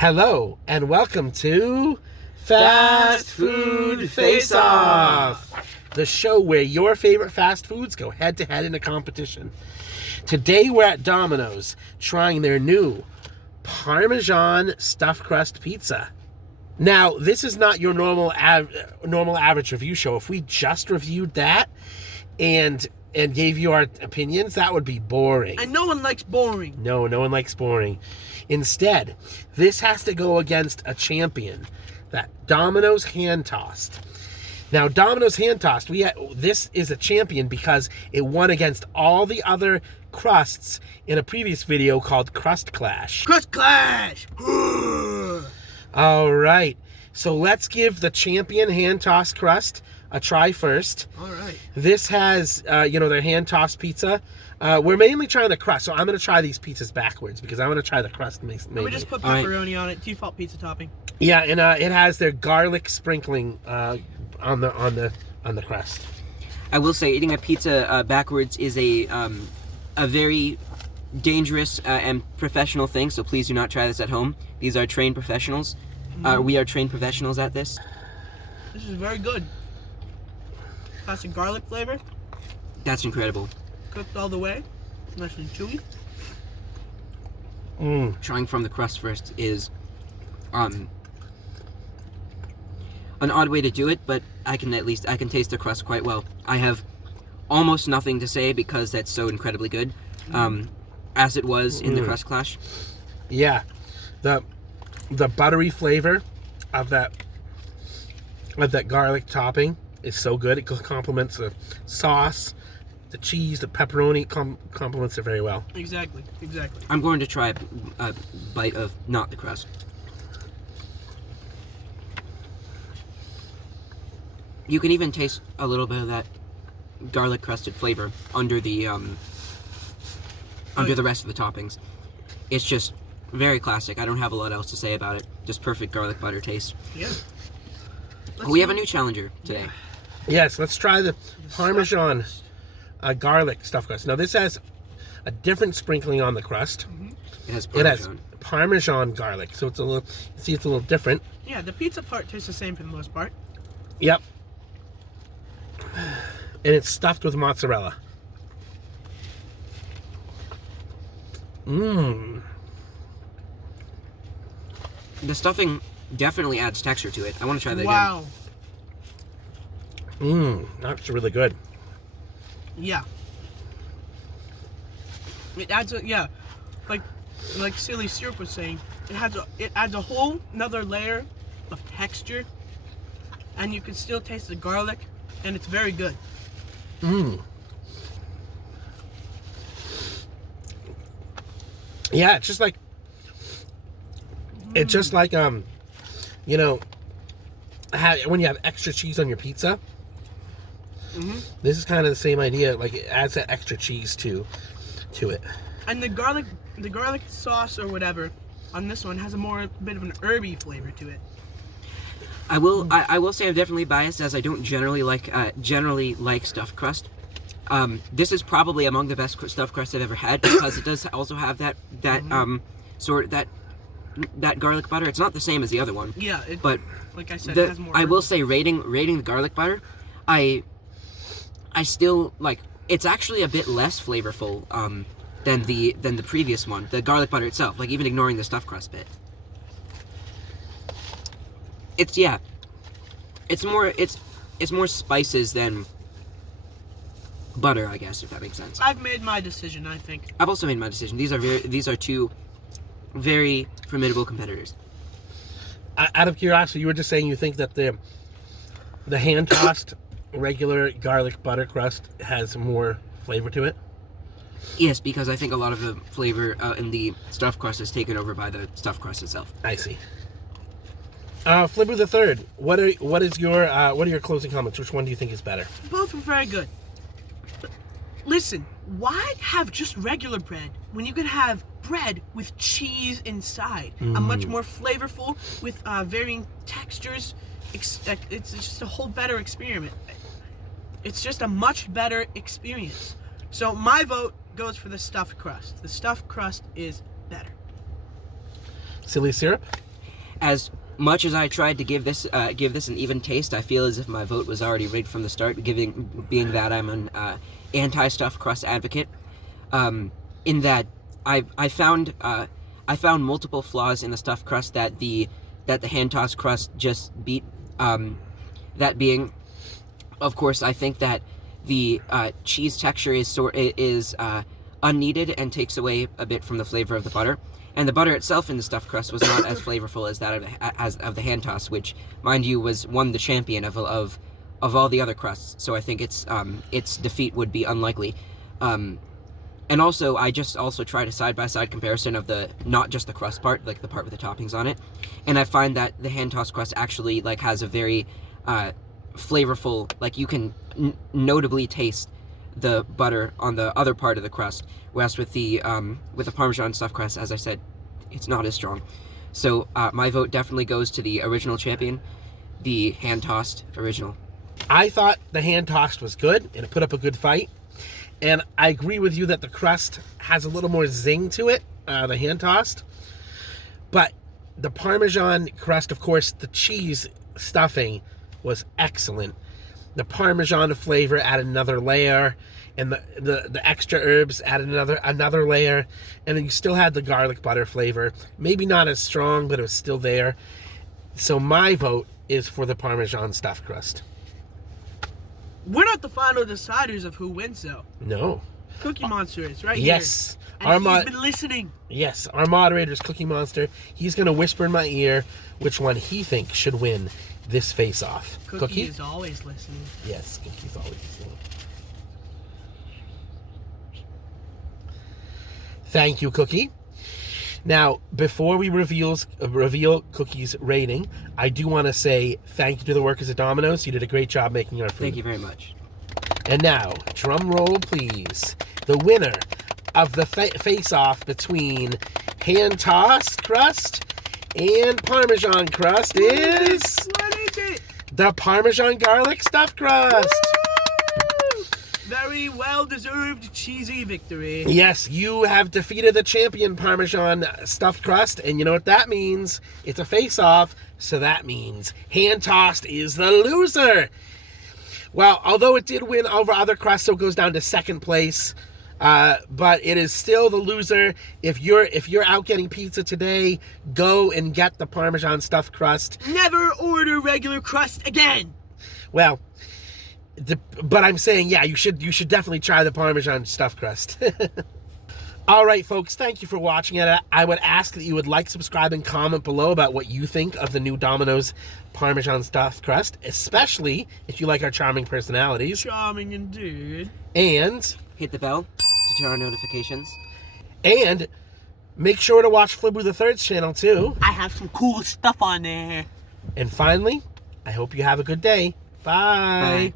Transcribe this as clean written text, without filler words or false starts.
Hello, and welcome to Fast Food Face-Off, the show where your favorite fast foods go head-to-head in a competition. Today we're at Domino's, trying their new Parmesan Stuffed Crust Pizza. Now, this is not your normal average review show. If we just reviewed that and gave you our opinions, that would be boring. And no one likes boring. No one likes boring. Instead, this has to go against a champion, that Domino's Hand Tossed. Now, Domino's Hand Tossed, this is a champion because it won against all the other crusts in a previous video called Crust Clash. Crust Clash! All right, so let's give the champion Hand Tossed crust a try first. All right. This has, their hand tossed pizza. We're mainly trying the crust, so I'm going to try these pizzas backwards because I want to try the crust mainly. Let me just put pepperoni on it, default pizza topping. Yeah, and it has their garlic sprinkling on the crust. I will say, eating a pizza backwards is a very dangerous and professional thing. So please do not try this at home. These are trained professionals. We are trained professionals at this. This is very good. Has some garlic flavor. That's incredible. Cooked all the way. Nice and chewy. Trying from the crust first is an odd way to do it, but I can taste the crust quite well. I have almost nothing to say because that's so incredibly good, as it was in the Crust Clash. Yeah, the buttery flavor of that garlic topping is so good. It complements the sauce, the cheese, the pepperoni. Complements it very well. Exactly. I'm going to try a bite of not the crust. You can even taste a little bit of that garlic crusted flavor under the rest of the toppings. It's just very classic. I don't have a lot else to say about it. Just perfect garlic butter taste. Yeah. We have a new challenger today. Yeah. Yes, let's try the Parmesan garlic stuffed crust. Now this has a different sprinkling on the crust. It has Parmesan. It has Parmesan garlic, so it's a little different. Yeah, the pizza part tastes the same for the most part. Yep. And it's stuffed with mozzarella. The stuffing definitely adds texture to it. I want to try that again. Wow. That's really good. Yeah. It adds like Silly Syrup was saying, it adds a whole another layer of texture, and you can still taste the garlic, and it's very good. Yeah, it's just like when you have extra cheese on your pizza. This is kind of the same idea. Like, it adds that extra cheese to it. And the garlic sauce or whatever on this one has a bit of an herby flavor to it. I will say I'm definitely biased, as I don't generally like stuffed crust. This is probably among the best stuffed crust I've ever had because it does also have that garlic butter. It's not the same as the other one. Yeah, but like I said, it has more. I will say, rating the garlic butter, I still like. It's actually a bit less flavorful than the previous one, the garlic butter itself. Like, even ignoring the stuffed crust bit. It's more spices than butter, I guess, if that makes sense. I've made my decision, I think. I've also made my decision. These are two very formidable competitors. Out of curiosity, you were just saying you think that the hand tossed regular garlic butter crust has more flavor to it? Yes, because I think a lot of the flavor in the stuffed crust is taken over by the stuffed crust itself. I see. Flipper the Third, what are your closing comments? Which one do you think is better? Both were very good. Listen, why have just regular bread when you can have bread with cheese inside? A much more flavorful, with varying textures. It's just a whole better experiment. It's just a much better experience. So my vote goes for the stuffed crust. The stuffed crust is better. Silly Syrup? as much as I tried to give this an even taste, I feel as if my vote was already rigged from the start, being that I'm an anti-stuffed crust advocate. In that I found multiple flaws in the stuffed crust that the hand-tossed crust just beat. That being, of course, I think that the cheese texture is unneeded and takes away a bit from the flavor of the butter. And the butter itself in the stuffed crust was not as flavorful as that of the hand toss, which, mind you, won the champion of all the other crusts. So I think its defeat would be unlikely. And also, I just also tried a side-by-side comparison of not just the crust part, like the part with the toppings on it, and I find that the hand tossed crust actually like has a very flavorful, like you can notably taste the butter on the other part of the crust, whereas with the Parmesan stuffed crust, as I said, it's not as strong. So my vote definitely goes to the original champion, the hand-tossed original. I thought the hand-tossed was good, and it put up a good fight. And I agree with you that the crust has a little more zing to it, the hand-tossed. But the Parmesan crust, of course, the cheese stuffing was excellent. The Parmesan flavor added another layer, and the extra herbs added another layer, and then you still had the garlic butter flavor. Maybe not as strong, but it was still there. So my vote is for the Parmesan stuffed crust. We're not the final deciders of who wins, though. No. Cookie Monster is right yes. here. And he's been listening. Yes, our moderator is Cookie Monster. He's going to whisper in my ear which one he thinks should win this face-off. Cookie is always listening. Yes, Cookie's always listening. Thank you, Cookie. Now, before we reveal Cookie's rating, I do want to say thank you to the workers at Domino's. You did a great job making our food. Thank you very much. And now, drum roll, please. The winner of the face-off between hand-tossed crust and Parmesan crust is... What is it? The Parmesan garlic stuffed crust. Woo! Very well-deserved cheesy victory. Yes, you have defeated the champion Parmesan stuffed crust, and you know what that means? It's a face-off, so that means hand-tossed is the loser. Well, although it did win over other crusts, so it goes down to second place. But it is still the loser. If you're out getting pizza today, go and get the Parmesan stuffed crust. Never order regular crust again. Well, but I'm saying, yeah, you should definitely try the Parmesan stuffed crust. All right, folks, thank you for watching it. I would ask that you would like, subscribe, and comment below about what you think of the new Domino's Parmesan stuffed crust, especially if you like our charming personalities. Charming indeed. And hit the bell to turn on notifications. And make sure to watch Flibu the Third's channel, too. I have some cool stuff on there. And finally, I hope you have a good day. Bye. Bye.